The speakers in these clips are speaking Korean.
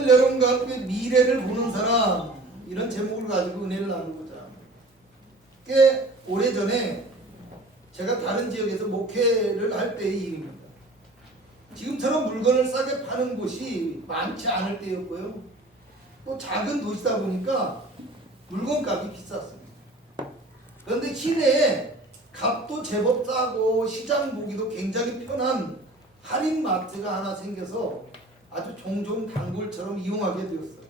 오늘 여러분과 함께 미래를 보는 사람, 이런 제목을 가지고 은혜를 나누고자 합니다. 꽤 오래전에 제가 다른 지역에서 목회를 할 때의 일입니다. 지금처럼 물건을 싸게 파는 곳이 많지 않을 때였고요. 또 작은 도시다 보니까 물건값이 비쌌습니다. 그런데 시내에 값도 제법 싸고 시장 보기도 굉장히 편한 할인마트가 하나 생겨서 아주 종종 단골처럼 이용하게 되었어요.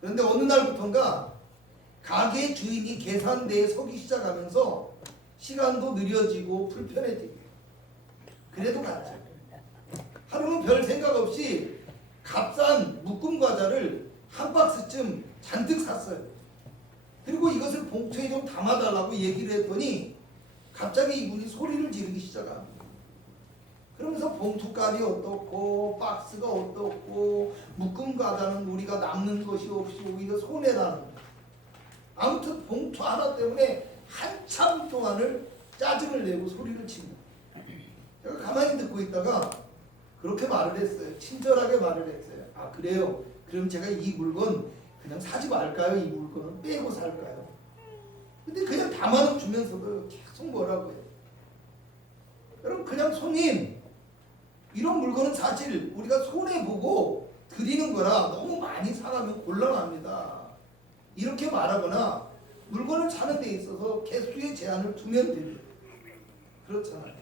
그런데 어느 날부턴가 가게 주인이 계산대에 서기 시작하면서 시간도 느려지고 불편해지고, 그래도 갔죠. 하루는 별 생각 없이 값싼 묶음 과자를 한 박스쯤 잔뜩 샀어요. 그리고 이것을 봉투에 좀 담아달라고 얘기를 했더니 갑자기 이분이 소리를 지르기 시작합니다. 그러면서 봉투값이 어떻고 박스가 어떻고 묶음 과자는 우리가 남는 것이 없이 오히려 손해라는 거예요. 아무튼 봉투 하나 때문에 한참 동안을 짜증을 내고 소리를 칩니다. 제가 가만히 듣고 있다가 그렇게 말을 했어요. 친절하게 말을 했어요. 아, 그래요? 그럼 제가 이 물건 그냥 사지 말까요? 이 물건은 빼고 살까요? 근데 그냥 담아는 주면서도 계속 뭐라고 해요. 여러분, 그냥 손님, 이런 물건은 사실 우리가 손해보고 드리는 거라 너무 많이 사가면 곤란합니다. 이렇게 말하거나 물건을 사는 데 있어서 개수의 제한을 두면 됩니다. 그렇잖아요.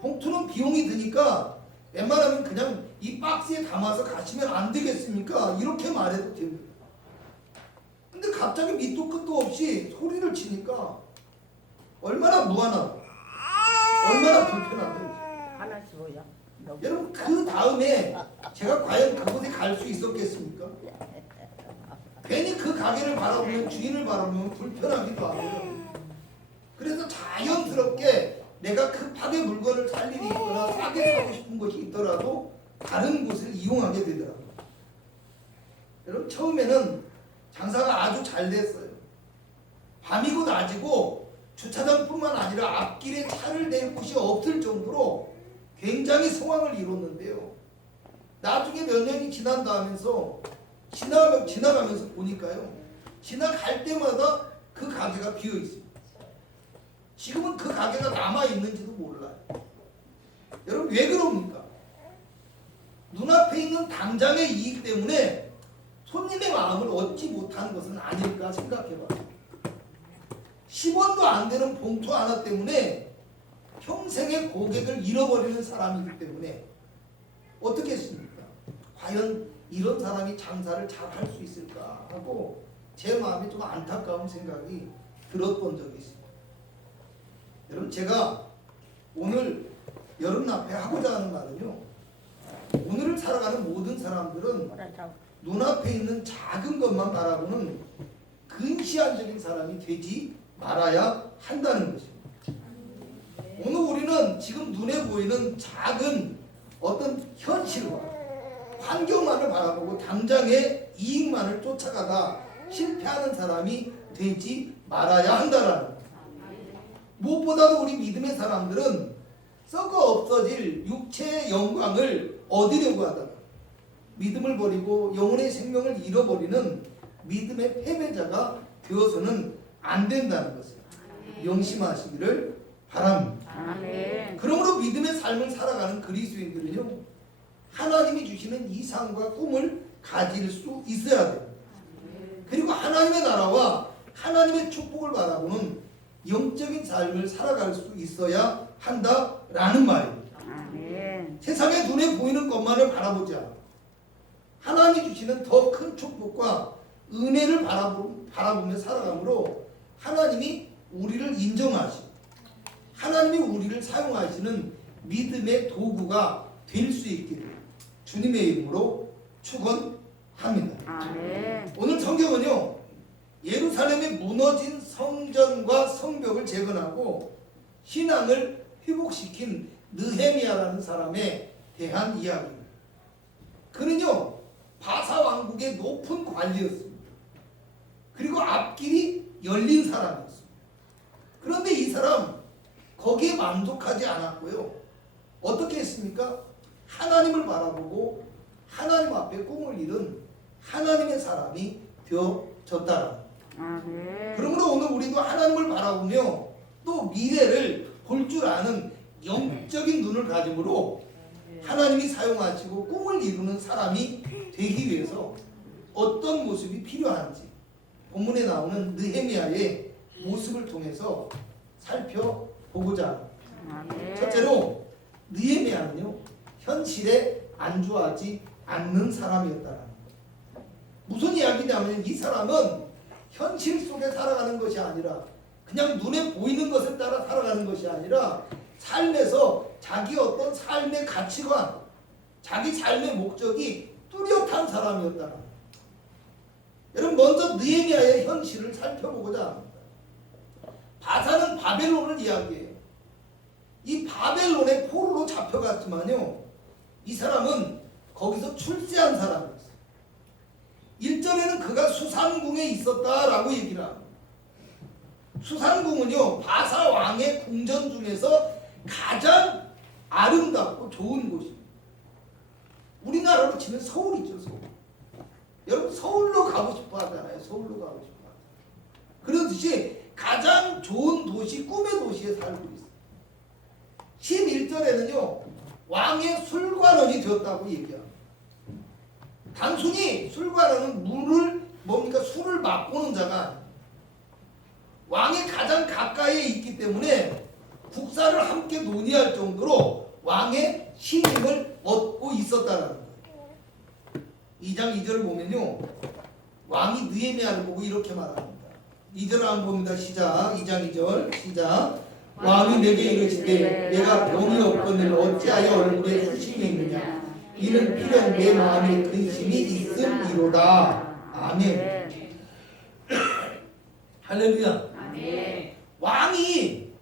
봉투는 비용이 드니까 웬만하면 그냥 이 박스에 담아서 가시면 안 되겠습니까? 이렇게 말해도 됩니다. 근데 갑자기 밑도 끝도 없이 소리를 치니까 얼마나 무안하고 얼마나 불편한지. 하나 줘요. 여러분, 그 다음에 제가 과연 그곳에 갈 수 있었겠습니까? 괜히 그 가게를 바라보면, 주인을 바라보면 불편하기도 하고요. 그래서 자연스럽게 내가 급하게 물건을 살 일이 있거나 싸게 사고 싶은 것이 있더라도 다른 곳을 이용하게 되더라고요. 여러분, 처음에는 장사가 아주 잘 됐어요. 밤이고 낮이고 주차장뿐만 아니라 앞길에 차를 댈 곳이 없을 정도로 굉장히 성황을 이뤘는데요. 나중에 몇 년이 지나가면서 보니까요, 지나갈 때마다 그 가게가 비어 있습니다. 지금은 그 가게가 남아 있는지도 몰라요. 여러분, 왜 그럽니까? 눈앞에 있는 당장의 이익 때문에 손님의 마음을 얻지 못하는 것은 아닐까 생각해봐요. 10원도 안 되는 봉투 하나 때문에 평생의 고객을 잃어버리는 사람이기 때문에 어떻게 했습니까? 과연 이런 사람이 장사를 잘 할 수 있을까 하고 제 마음에 좀 안타까운 생각이 들었던 적이 있습니다. 여러분, 제가 오늘 여러분 앞에 하고자 하는 말은요, 오늘을 살아가는 모든 사람들은 눈앞에 있는 작은 것만 바라보는 근시안적인 사람이 되지 말아야 한다는 것입니다. 오늘 우리는 지금 눈에 보이는 작은 어떤 현실과 환경만을 바라보고 당장의 이익만을 쫓아가다 실패하는 사람이 되지 말아야 한다라는 거예요. 무엇보다도 우리 믿음의 사람들은 썩어 없어질 육체의 영광을 얻으려고 하다가 믿음을 버리고 영혼의 생명을 잃어버리는 믿음의 패배자가 되어서는 안 된다는 것을 명심하시기를 바랍니다. 아멘. 그러므로 믿음의 삶을 살아가는 그리스도인들은요, 하나님이 주시는 이상과 꿈을 가질 수 있어야 됩니다. 그리고 하나님의 나라와 하나님의 축복을 바라보는 영적인 삶을 살아갈 수 있어야 한다라는 말입니다. 아멘. 세상의 눈에 보이는 것만을 바라보자. 하나님이 주시는 더 큰 축복과 은혜를 바라보며 살아감으로 하나님이 우리를 인정하시고 하나님이 우리를 사용하시는 믿음의 도구가 될 수 있기를 주님의 이름으로 축원합니다. 아멘. 오늘 성경은요, 예루살렘에 무너진 성전과 성벽을 재건하고 신앙을 회복시킨 느헤미야라는 사람에 대한 이야기입니다. 그는요, 바사 왕국의 높은 관리였습니다. 그리고 앞길이 열린 사람이었습니다. 그런데 이 사람 거기에 만족하지 않았고요. 어떻게 했습니까? 하나님을 바라보고 하나님 앞에 꿈을 이룬 하나님의 사람이 되어졌다. 아멘. 그러므로 오늘 우리도 하나님을 바라보며 또 미래를 볼 줄 아는 영적인 눈을 가짐으로 하나님이 사용하시고 꿈을 이루는 사람이 되기 위해서 어떤 모습이 필요한지 본문에 나오는 느헤미야의 모습을 통해서 살펴보고자 합니다. 아멘. 첫째로 느헤미야는요 현실에 안주하지 않는 사람이었다는 거예요. 무슨 이야기냐면 이 사람은 현실 속에 살아가는 것이 아니라 그냥 눈에 보이는 것을 따라 살아가는 것이 아니라 삶에서 자기 어떤 삶의 가치관, 자기 삶의 목적이 뚜렷한 사람이었다는 거예요. 여러분 먼저 느헤미야의 현실을 살펴보고자 합니다. 바사는 바벨론을 이야기해요. 이 바벨론의 포로로 잡혀갔지만요 이 사람은 거기서 출세한 사람이었어요. 1절에는 그가 수산궁에 있었다라고 얘기를 합니다. 수산궁은요 바사 왕의 궁전 중에서 가장 아름답고 좋은 곳입니다. 우리나라로 치면 서울이죠. 서울. 여러분 서울로 가고 싶어 하잖아요. 서울로 가고 싶어 하잖아요. 그러듯이 가장 좋은 도시, 꿈의 도시에 살고 있어요. 11절에는요 왕의 술관원이 되었다고 얘기합니다. 단순히 술관원은 술을 맛보는 자가 아니에요. 왕이 가장 가까이에 있기 때문에 국사를 함께 논의할 정도로 왕의 신임을 얻고 있었다는 거예요. 2장 2절을 보면요 왕이 느헤미야를 보고 이렇게 말합니다. 2절을 한번 봅니다. 시작. 2장 2절 시작. 왕이 내게 이르시되 내가 병이 없거늘 어찌하여 얼굴에 수심이 있느냐 이는 필연 내 마음에 근심이 있음이로다. 아멘. 할렐루야. 아멘. 왕이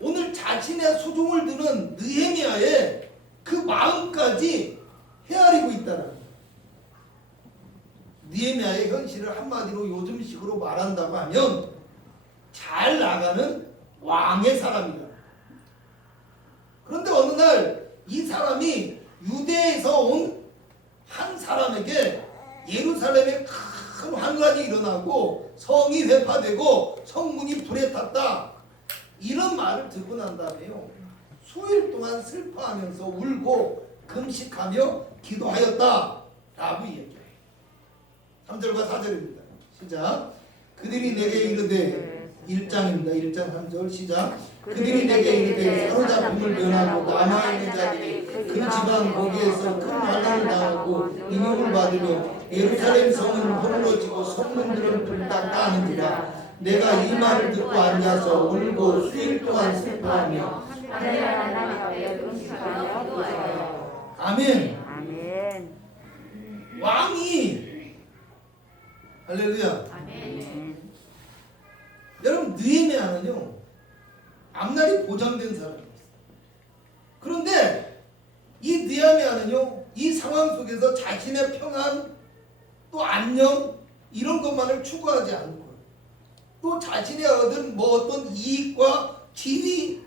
오늘 자신의 수종을 드는 느헤미야의 그 마음까지 헤아리고 있다는 거예요. 느헤미야의 현실을 한마디로 요즘식으로 말한다고 하면 잘 나가는 왕의 사람이다. 그런데 어느 날 이 사람이 유대에서 온 한 사람에게 예루살렘에 큰 환란이 일어나고 성이 회파되고 성문이 불에 탔다 이런 말을 듣고 난 다음에요 수일 동안 슬퍼하면서 울고 금식하며 기도하였다 라고 얘기해요. 3절과 4절입니다. 시작. 그들이 내게 이르되 1장입니다. 1장 3절 시작. 그들이 내게 이르되 사로잡힘을 면하고 남아있는 자들이 그 지방 거기에서 큰 환난을 당하고 인용을 받으며 예루살렘 성은 허물어지고 성문들은 불탔다 하는지라. 내가 이 말을 듣고 앉아서 울고 수일 동안 슬퍼하며 하나님 앞에 음식하며 기도하여. 아멘. 아멘. 왕이 할렐루야. 아멘. 여러분 느헤미야는요 앞날이 보장된 사람이었어요. 그런데 이 느헤미야는요 이 상황 속에서 자신의 평안 또 안녕 이런 것만을 추구하지 않고 또 자신이 얻은 뭐 어떤 이익과 지위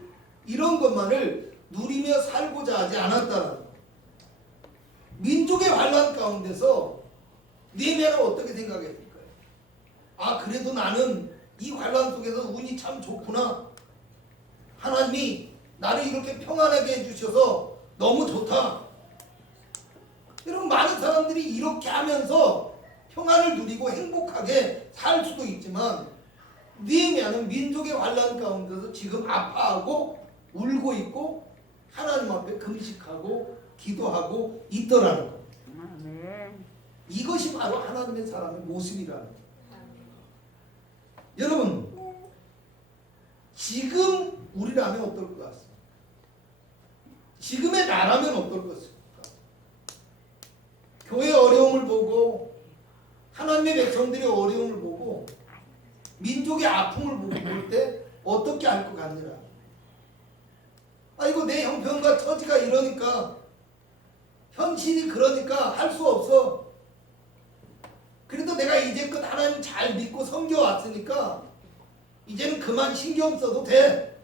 이런 것만을 누리며 살고자 하지 않았다는 거예요. 민족의 환란 가운데서 느헤미야는 어떻게 생각했을까요? 아 그래도 나는 이 환란 속에서 운이 참 좋구나. 하나님이 나를 이렇게 평안하게 해주셔서 너무 좋다. 여러분 많은 사람들이 이렇게 하면서 평안을 누리고 행복하게 살 수도 있지만 느헤미야는 민족의 환란 가운데서 지금 아파하고 울고 있고 하나님 앞에 금식하고 기도하고 있더라는 거예요. 아멘. 이것이 바로 하나님의 사람의 모습이라는 거예요. 여러분 지금 우리라면 어떨 것 같습니까? 지금의 나라면 어떨 것 같습니까? 교회의 어려움을 보고 하나님의 백성들의 어려움을 보고 민족의 아픔을 볼 때 어떻게 할 것 같느냐. 아이고 내 형편과 처지가 이러니까 현실이 그러니까 할 수 없어. 그래도 내가 이제껏 하나님 잘 믿고 섬겨왔으니까 이제는 그만 신경 써도 돼.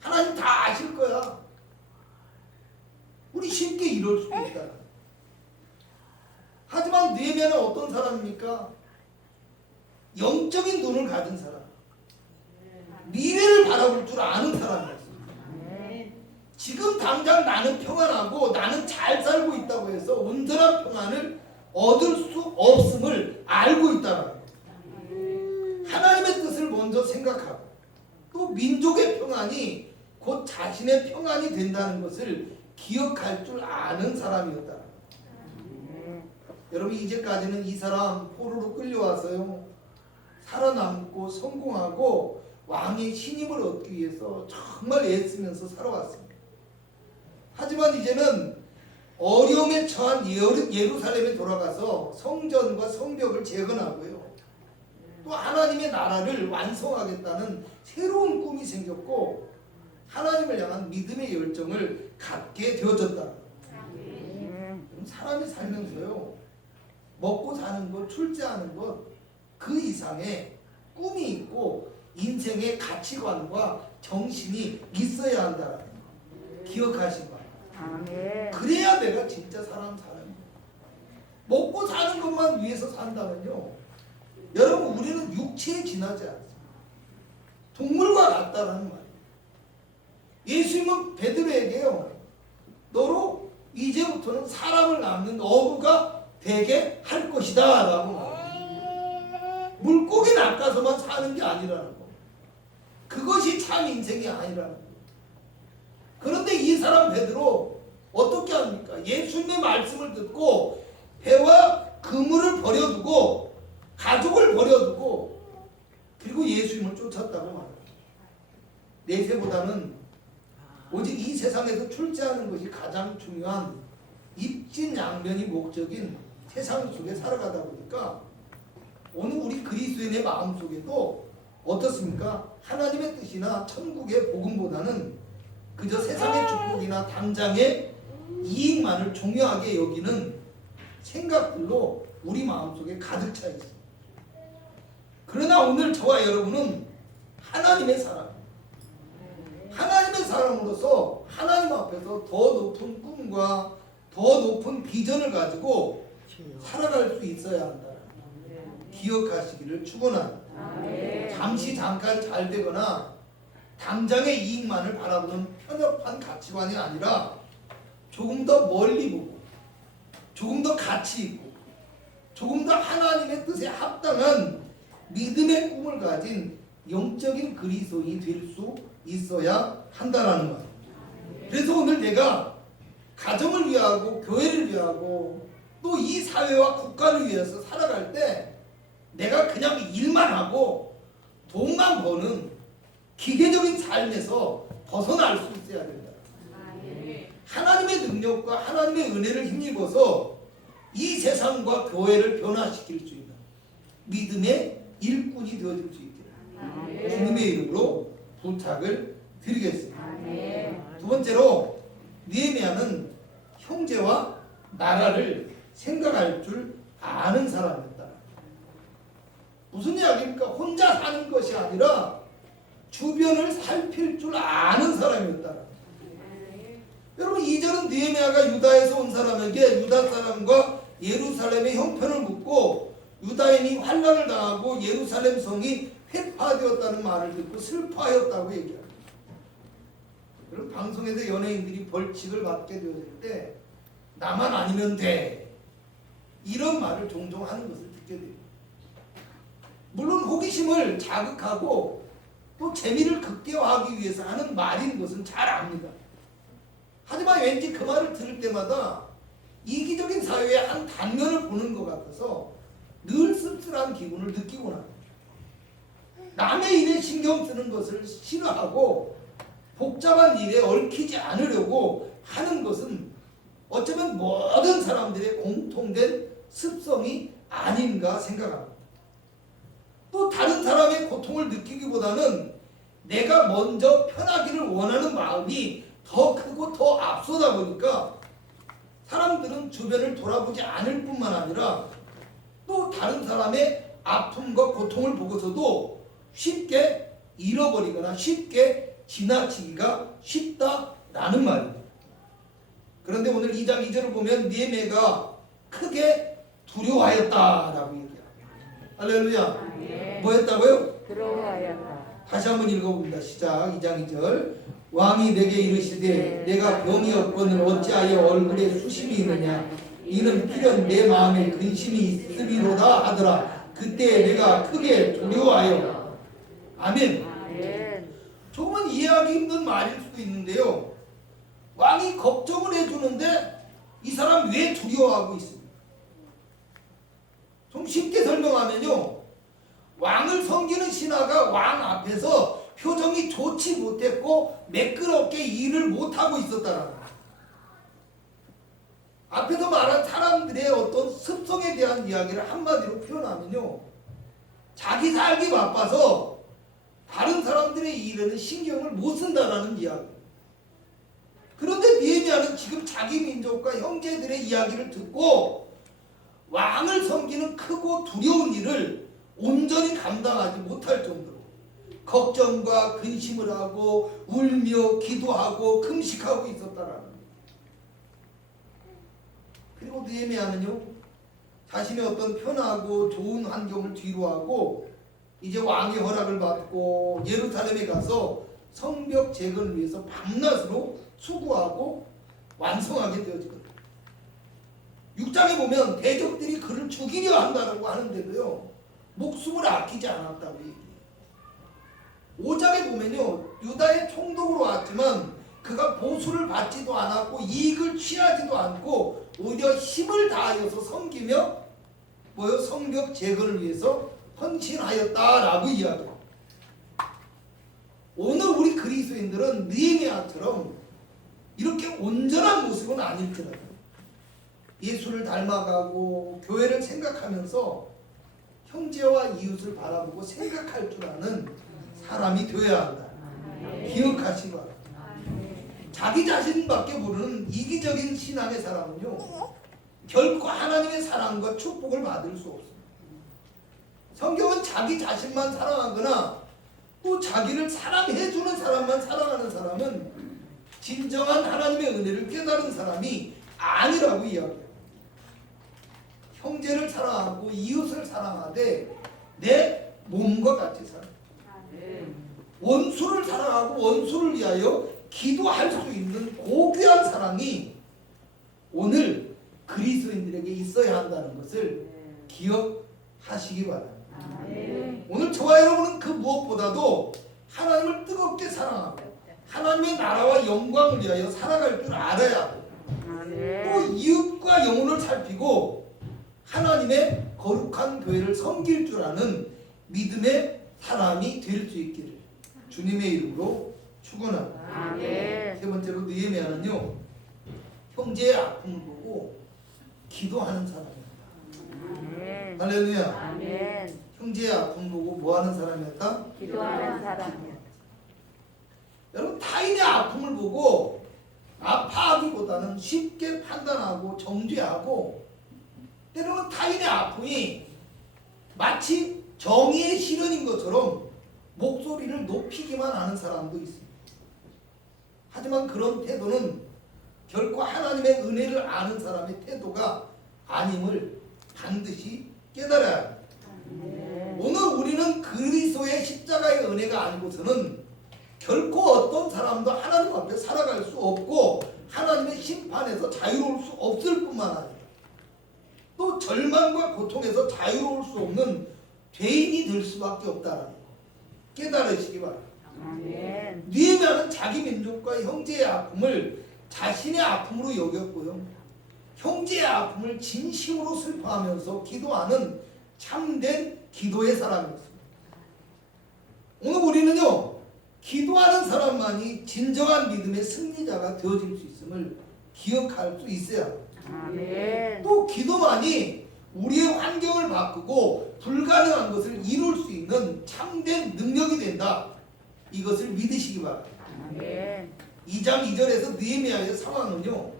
하나님 다 아실 거야. 우리 쉽게 이럴 수도 있다. 느헤미야는 어떤 사람입니까? 영적인 눈을 가진 사람, 미래를 바라볼 줄 아는 사람이었어요. 지금 당장 나는 평안하고 나는 잘 살고 있다고 해서 온전한 평안을 얻을 수 없음을 알고 있다는 거예요. 하나님의 뜻을 먼저 생각하고 또 민족의 평안이 곧 자신의 평안이 된다는 것을 기억할 줄 아는 사람이었다. 여러분, 이제까지는 이 사람 포로로 끌려와서요, 살아남고 성공하고 왕의 신임을 얻기 위해서 정말 애쓰면서 살아왔습니다. 하지만 이제는 어려움에 처한 예루살렘에 돌아가서 성전과 성벽을 재건하고요, 또 하나님의 나라를 완성하겠다는 새로운 꿈이 생겼고 하나님을 향한 믿음의 열정을 갖게 되어졌다. 사람이 살면서요, 먹고 사는 것, 출세하는 것, 그 이상의 꿈이 있고 인생의 가치관과 정신이 있어야 한다는 거 기억하시기 바랍니다. 그래야 내가 진짜 사람이에요. 먹고 사는 것만 위해서 산다면요, 여러분, 우리는 육체에 지나지 않습니다. 동물과 같다라는 말이에요. 예수님은 베드로에게요, 너로 이제부터는 사람을 낳는 어부가 되게 할 것이다 라고 말합니다. 물고기 낚아서만 사는 게 아니라는 거, 그것이 참 인생이 아니라는 거. 그런데 이 사람 베드로 어떻게 합니까? 예수님의 말씀을 듣고 배와 그물을 버려두고 가족을 버려두고 그리고 예수님을 쫓았다고 말합니다. 내세보다는 오직 이 세상에서 출세하는 것이 가장 중요한 입진양변이 목적인 세상 속에 살아가다 보니까 오늘 우리 그리스도인의 마음속에도 어떻습니까? 하나님의 뜻이나 천국의 복음보다는 그저 세상의 축복이나 당장의 이익만을 중요하게 여기는 생각들로 우리 마음속에 가득 차 있습니다. 그러나 오늘 저와 여러분은 하나님의 사람, 하나님의 사람으로서 하나님 앞에서 더 높은 꿈과 더 높은 비전을 가지고 살아갈 수 있어야 한다. 기억하시기를 축원합니다. 잠시 잠깐 잘 되거나 당장의 이익만을 바라보는 편협한 가치관이 아니라 조금 더 멀리 보고 조금 더 가치 있고 조금 더 하나님의 뜻에 합당한 믿음의 꿈을 가진 영적인 그리스도인이 될 수 있어야 한다라는 말. 그래서 오늘 내가 가정을 위하고 교회를 위하고 또 이 사회와 국가를 위해서 살아갈 때 내가 그냥 일만 하고 돈만 버는 기계적인 삶에서 벗어날 수 있어야 된다. 하나님의 능력과 하나님의 은혜를 힘입어서 이 세상과 교회를 변화시킬 수 있는 믿음의 일꾼이 되어줄 수 있기를 주님의 이름으로 부탁을 드리겠습니다. 두 번째로 느헤미야는 형제와 나라를 생각할 줄 아는 사람이었다. 무슨 이야기입니까? 혼자 사는 것이 아니라 주변을 살필 줄 아는 사람이었다. 여러분, 이전은 느헤미야가 유다에서 온 사람에게 유다 사람과 예루살렘의 형편을 묻고 유다인이 환난을 당하고 예루살렘 성이 회파되었다는 말을 듣고 슬퍼하였다고 얘기합니다. 여러분, 방송에서 연예인들이 벌칙을 받게 되었을 때 나만 아니면 돼, 이런 말을 종종 하는 것을 듣게 됩니다. 물론 호기심을 자극하고 또 재미를 극대화하기 위해서 하는 말인 것은 잘 압니다. 하지만 왠지 그 말을 들을 때마다 이기적인 사회의 한 단면을 보는 것 같아서 늘 씁쓸한 기분을 느끼곤 합니다. 남의 일에 신경 쓰는 것을 싫어하고 복잡한 일에 얽히지 않으려고 하는 것은 어쩌면 모든 사람들의 공통된 습성이 아닌가 생각합니다. 또 다른 사람의 고통을 느끼기보다는 내가 먼저 편하기를 원하는 마음이 더 크고 더 앞서다 보니까 사람들은 주변을 돌아보지 않을 뿐만 아니라 또 다른 사람의 아픔과 고통을 보고서도 쉽게 잃어버리거나 쉽게 지나치기가 쉽다라는 말입니다. 그런데 오늘 2장 2절을 보면 느헤미야가 크게 두려워하였다라고 얘기합니다. 할렐루야. 아멘. 뭐 했다고요? 두려워하였다. 다시 한번 읽어봅니다. 시작. 2장 2절. 왕이 내게 이르시되 내가 병이 없거늘 어찌하여 얼굴에 수심이 있느냐 이는 필연 내 마음에 근심이 있음이로다 하더라. 그때 내가 크게 두려워하여. 아멘. 아멘. 조금은 이해하기 힘든 말일 수도 있는데요. 왕이 걱정을 해주는데 이 사람 왜 두려워하고 있습니까? 좀 쉽게 설명하면요. 왕을 섬기는 신하가 왕 앞에서 표정이 좋지 못했고 매끄럽게 일을 못하고 있었다는 거예요. 앞에서 말한 사람들의 어떤 습성에 대한 이야기를 한마디로 표현하면요. 자기 살기 바빠서 다른 사람들의 일에는 신경을 못 쓴다는 이야기. 그런데 느헤미야는 지금 자기 민족과 형제들의 이야기를 듣고 왕을 섬기는 크고 두려운 일을 온전히 감당하지 못할 정도로 걱정과 근심을 하고 울며 기도하고 금식하고 있었다라는 거예요. 그리고 느헤미야는요 자신의 어떤 편하고 좋은 환경을 뒤로하고 이제 왕의 허락을 받고 예루살렘에 가서 성벽 재건을 위해서 밤낮으로 수고하고 완성하게 되어지거든요. 6장에 보면 대적들이 그를 죽이려 한다고 하는데도요 목숨을 아끼지 않았다고 얘기해요. 5장에 보면요 유다의 총독으로 왔지만 그가 보수를 받지도 않았고 이익을 취하지도 않고 오히려 힘을 다하여서 섬기며 성벽 재건을 위해서 헌신하였다라고 이야기합니다. 오늘 우리 그리스도인들은 느헤미야처럼 이렇게 온전한 모습은 아닐지라도 예수를 닮아가고 교회를 생각하면서 형제와 이웃을 바라보고 생각할 줄 아는 사람이 되어야 한다. 기억하시기 바랍니다. 자기 자신밖에 모르는 이기적인 신앙의 사람은요 결코 하나님의 사랑과 축복을 받을 수 없습니다. 성경은 자기 자신만 사랑하거나 또 자기를 사랑해주는 사람만 사랑하는 사람은 진정한 하나님의 은혜를 깨달은 사람이 아니라고 이야기해요. 형제를 사랑하고 이웃을 사랑하되 내 몸과 같이 살아. 원수를 사랑하고 원수를 위하여 기도할 수 있는 고귀한 사랑이 오늘 그리스도인들에게 있어야 한다는 것을 기억하시기 바랍니다. 오늘 저와 여러분은 그 무엇보다도 하나님을 뜨겁게 사랑하고 하나님의 나라와 영광을 위하여 살아갈 줄 알아야 하고 또 이웃과 영혼을 살피고 하나님의 거룩한 교회를 섬길 줄 아는 믿음의 사람이 될 수 있기를 주님의 이름으로 축원합니다. 세 번째로 느헤미야는요 형제의 아픔을 보고 기도하는 사람입니다. 할렐루야. 아멘. 형제의 아픔 보고 뭐하는 사람이었다? 기도하는 사람이었다. 여러분 타인의 아픔을 보고 아파하기보다는 쉽게 판단하고 정죄하고 때로는 타인의 아픔이 마치 정의의 실현인 것처럼 목소리를 높이기만 하는 사람도 있습니다. 하지만 그런 태도는 결코 하나님의 은혜를 아는 사람의 태도가 아님을 반드시 깨달아야 합니다. 오늘 우리는 그리스도의 십자가의 은혜가 아니고서는 결코 어떤 사람도 하나님 앞에 살아갈 수 없고 하나님의 심판에서 자유로울 수 없을 뿐만 아니라 또 절망과 고통에서 자유로울 수 없는 죄인이 될 수밖에 없다는 거 깨달으시기 바랍니다. 느헤미야는 자기 민족과 형제의 아픔을 자신의 아픔으로 여겼고요. 형제의 아픔을 진심으로 슬퍼하면서 기도하는 참된 기도의 사람이었습니다. 오늘 우리는요 기도하는 사람만이 진정한 믿음의 승리자가 되어질 수 있음을 기억할 수 있어야 합니다. 또 기도만이 우리의 환경을 바꾸고 불가능한 것을 이룰 수 있는 참된 능력이 된다. 이것을 믿으시기 바랍니다. 2장 2절에서 느헤미야의 상황은요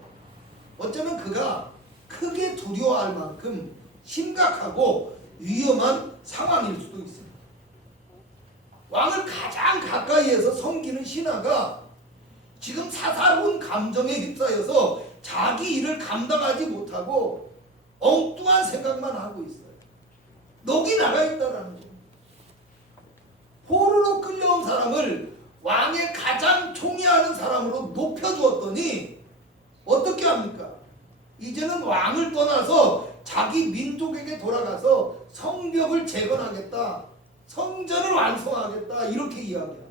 어쩌면 그가 크게 두려워할 만큼 심각하고 위험한 상황일 수도 있습니다. 왕을 가장 가까이에서 섬기는 신하가 지금 사사로운 감정에 휩싸여서 자기 일을 감당하지 못하고 엉뚱한 생각만 하고 있어요. 녹이 나가 있다라는 거예요. 포로로 끌려온 사람을 왕의 가장 총애하는 사람으로 높여주었더니 어떻게 합니까? 이제는 왕을 떠나서 자기 민족에게 돌아가서 성벽을 재건하겠다, 성전을 완성하겠다, 이렇게 이야기합니다.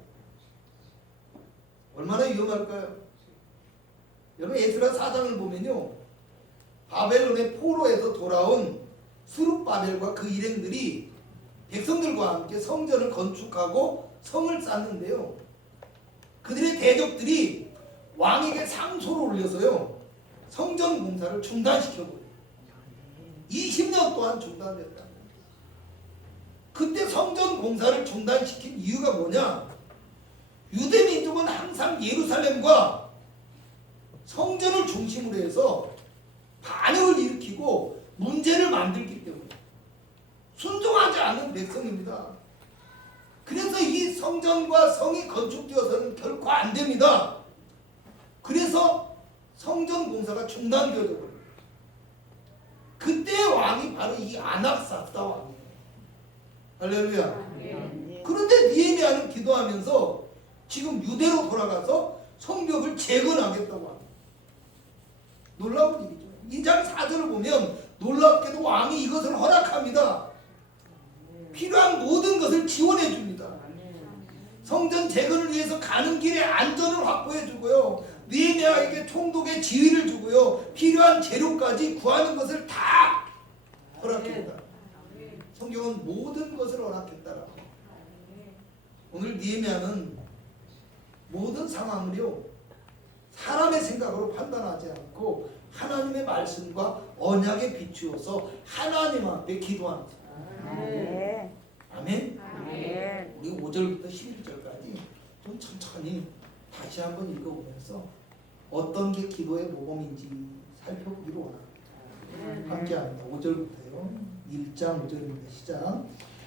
얼마나 위험할까요? 여러분 에스라 4장을 보면요, 바벨론의 포로에서 돌아온 스룹바벨과 그 일행들이 백성들과 함께 성전을 건축하고 성을 쌓는데요, 그들의 대적들이 왕에게 상소를 올려서요 성전 공사를 중단시켜버려요. 20년 동안 중단됐다. 그때 성전 공사를 중단시킨 이유가 뭐냐? 유대 민족은 항상 예루살렘과 성전을 중심으로 해서 반역을 일으키고 문제를 만들기 때문에 순종하지 않는 백성입니다. 그래서 이 성전과 성이 건축되어서는 결코 안 됩니다. 그래서 성전 공사가 중단되어져 버려요. 그때 왕이 바로 이 아낙사스다 왕이에요. 할렐루야. 그런데 느헤미야는 기도하면서 지금 유대로 돌아가서 성벽을 재건하겠다고 합니다. 놀라운 일이죠. 2장 4절을 보면 놀랍게도 왕이 이것을 허락합니다. 필요한 모든 것을 지원해 줍니다. 성전 재건을 위해서 가는 길에 안전을 확보해 주고요, 느헤미야에게 총독의 지휘를 주고요, 필요한 재료까지 구하는 것을 다 허락합니다. 성경은 모든 것을 허락했다라고. 오늘 느헤미야는 모든 상황을요 사람의 생각으로 판단하지 않고 하나님의 말씀과 언약에 비추어서 하나님 앞에 기도합니다. 아멘. 아멘. 아멘. 우리 5절부터 11절까지 좀 천천히 다시 한번 읽어보면서 어떤 게 기도의 모범인지 살펴보기로 원합니다. 함께합니다. 5절부터요. 1장 5절입니다. 시작.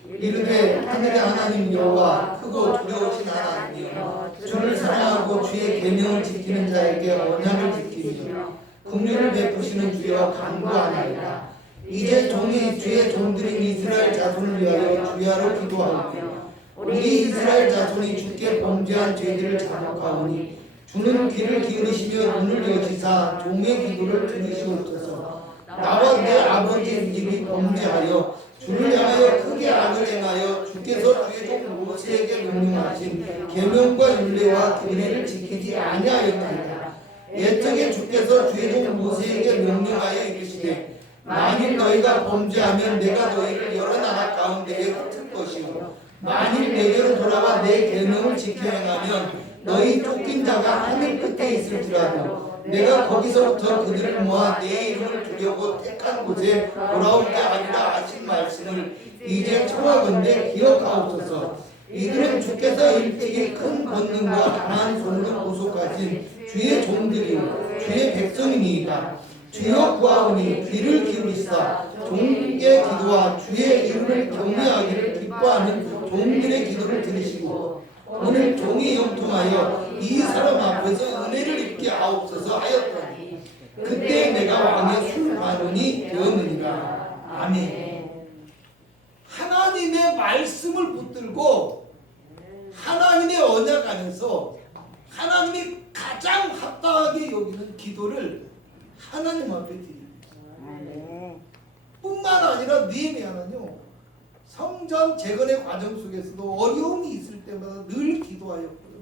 이르되 하늘의 하나님 여호와 크고 두려우신 하나님이여, 주를 사랑하고 주의 계명을 지키는 자에게 언약을 지키며 긍휼을 베푸시는 주여 간구하나이다. 이제 종이 주의 종들인 이스라엘 자손을 위하여 주야로 기도하며 우리 이스라엘 자손이 주께 범죄한 죄들을 자복하오니 주는 귀를 기울이시며 눈을 여시사 종의 기도를 들으시옵소서. 나와 내 아버지 집이 범죄하여 주를 향하여 크게 악을 행하여 주께서 주의 종 모세에게 명령하신 계명과 율례와 규례를 지키지 아니하였나이다. 옛적에 주께서 주의 종 모세에게 명령하여 이르시되 만일 너희가 범죄하면 내가 너희를 여러 나라 가운데에 흩을 것이요 만일 내게로 돌아와 내 계명을 지켜 행하면 너희 쫓긴 자가 하늘 끝에 있을지라도 내가 거기서부터 그들을 모아 내 이름을 두려고 택한 곳에 돌아오게 하리라 하신 말씀을 이제 청하건대 기억하옵소서. 이들은 주께서 일찍이 큰 권능과 강한 손으로 구속하신 주의 종들이요 주의 백성이니이다. 주여 구하오니 귀를 기울이시사 종의 기도와 주의 이름을 경외하기를 기뻐하는 종들의 기도를 들으시고 오늘 종이 형통하여 이 사람 앞에서 은혜를 입게 하옵소서 하였더니 그때 내가 왕의 술관원이 되었느니라. 아멘. 하나님의 말씀을 붙들고 하나님의 언약 안에서 하나님이 가장 합당하게 여기는 기도를 하나님 앞에 드립니다. 뿐만 아니라 느헤미야는요 성전 재건의 과정 속에서도 어려움이 있을 때마다 늘 기도하였고요,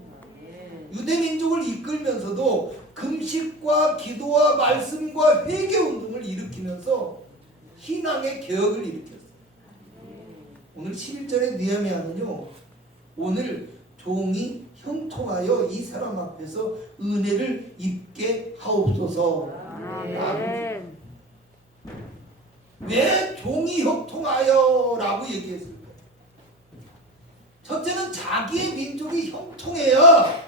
유대 민족을 이끌면서도 금식과 기도와 말씀과 회개 운동을 일으키면서 신앙의 개혁을 일으켰어요. 오늘 11절의 느헤미야는요 오늘 종이 형통하여 이 사람 앞에서 은혜를 입게 하옵소서. 아멘. 왜 종이 형통하여 라고 얘기했을까요? 첫째는 자기의 민족이 형통해야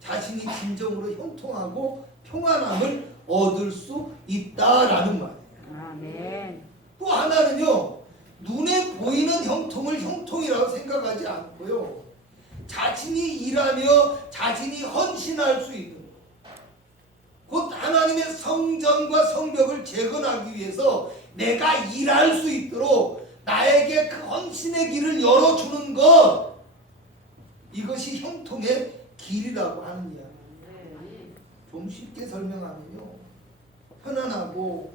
자신이 진정으로 형통하고 평안함을 얻을 수 있다라는 말이에요. 아멘. 또 하나는요 눈에 보이는 형통을 형통이라고 생각하지 않고요 자신이 일하며 자신이 헌신할 수 있는 곧 하나님의 성전과 성벽을 재건하기 위해서 내가 일할 수 있도록 나에게 그 헌신의 길을 열어주는 것, 이것이 형통의 길이라고 하는 이야기. 좀 쉽게 설명하면요, 편안하고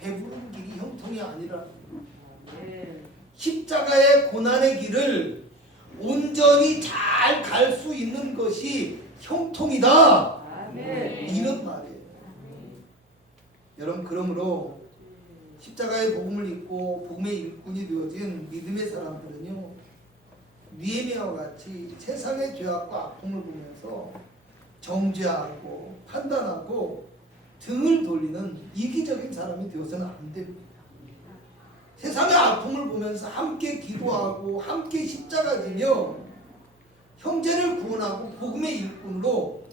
배부른 길이 형통이 아니라 십자가의 고난의 길을 온전히 잘 갈 수 있는 것이 형통이다, 이런 말이에요. 여러분, 그러므로 십자가의 복음을 입고 복음의 일꾼이 되어진 믿음의 사람들은요, 느헤미야와 같이 세상의 죄악과 아픔을 보면서 정죄하고 판단하고 등을 돌리는 이기적인 사람이 되어서는 안 됩니다. 세상의 아픔을 보면서 함께 기도하고 함께 십자가 지며 형제를 구원하고 복음의 일꾼으로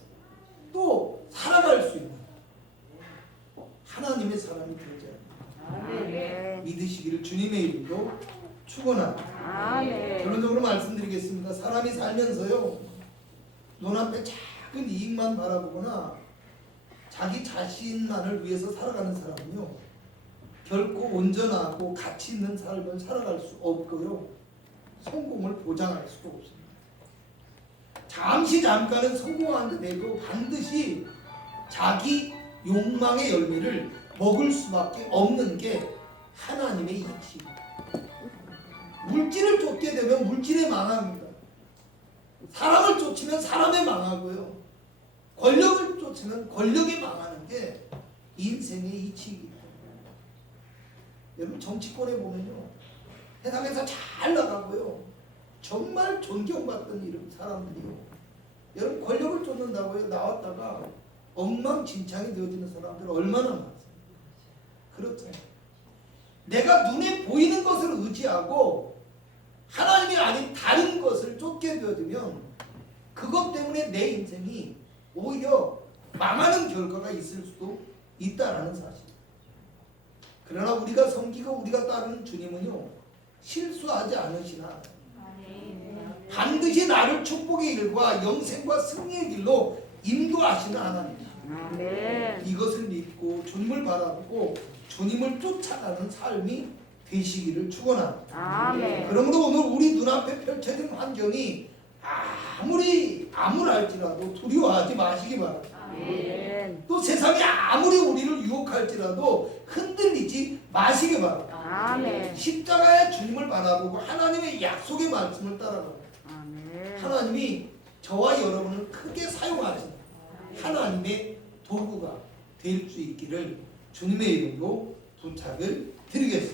또 살아갈 수 있는 하나님의 사람이 되어야 합니다. 믿으시기를 주님의 이름으로 축원합니다. 결론적으로 말씀드리겠습니다. 사람이 살면서요, 눈앞에 작은 이익만 바라보거나 자기 자신만을 위해서 살아가는 사람은요, 결코 온전하고 가치 있는 삶을 살아갈 수 없고요, 성공을 보장할 수도 없습니다. 잠깐은 성공하는데도 반드시 자기 욕망의 열매를 먹을 수밖에 없는 게 하나님의 이치입니다. 물질을 쫓게 되면 물질에 망합니다. 사람을 쫓으면 사람에 망하고요, 권력을 쫓으면 권력에 망하는 게 인생의 이치이기 때문에, 여러분 정치권에 보면요, 세상에서 잘 나가고요, 정말 존경받던 이름 사람들이요, 여러분 권력을 쫓는다고 나왔다가 엉망진창이 되어지는 사람들 얼마나 많습니까? 그렇잖아요. 내가 눈에 보이는 것을 의지하고 하나님이 아닌 다른 것을 쫓게 되어지면 그것 때문에 내 인생이 오히려 망하는 결과가 있을 수도 있다라는 사실. 그러나 우리가 섬기고 우리가 따르는 주님은요, 실수하지 않으시나 반드시 나를 축복의 길과 영생과 승리의 길로 인도하시는 하나님입니다. 이것을 믿고 주님을 바라보고 주님을 쫓아가는 삶이 되시기를 축원합니다. 그러므로 오늘 우리 눈앞에 펼쳐진 환경이 아무리 암울할지라도 두려워하지 마시기 바랍니다. 또 세상이 아무리 우리를 유혹할지라도 흔들리지 마시기 바랍니다. 십자가의 주님을 바라보고 하나님의 약속의 말씀을 따라갑니다. 하나님이 저와 여러분을 크게 사용하시는 하나님의 도구가 될 수 있기를 주님의 이름으로 부탁을 드리겠습니다.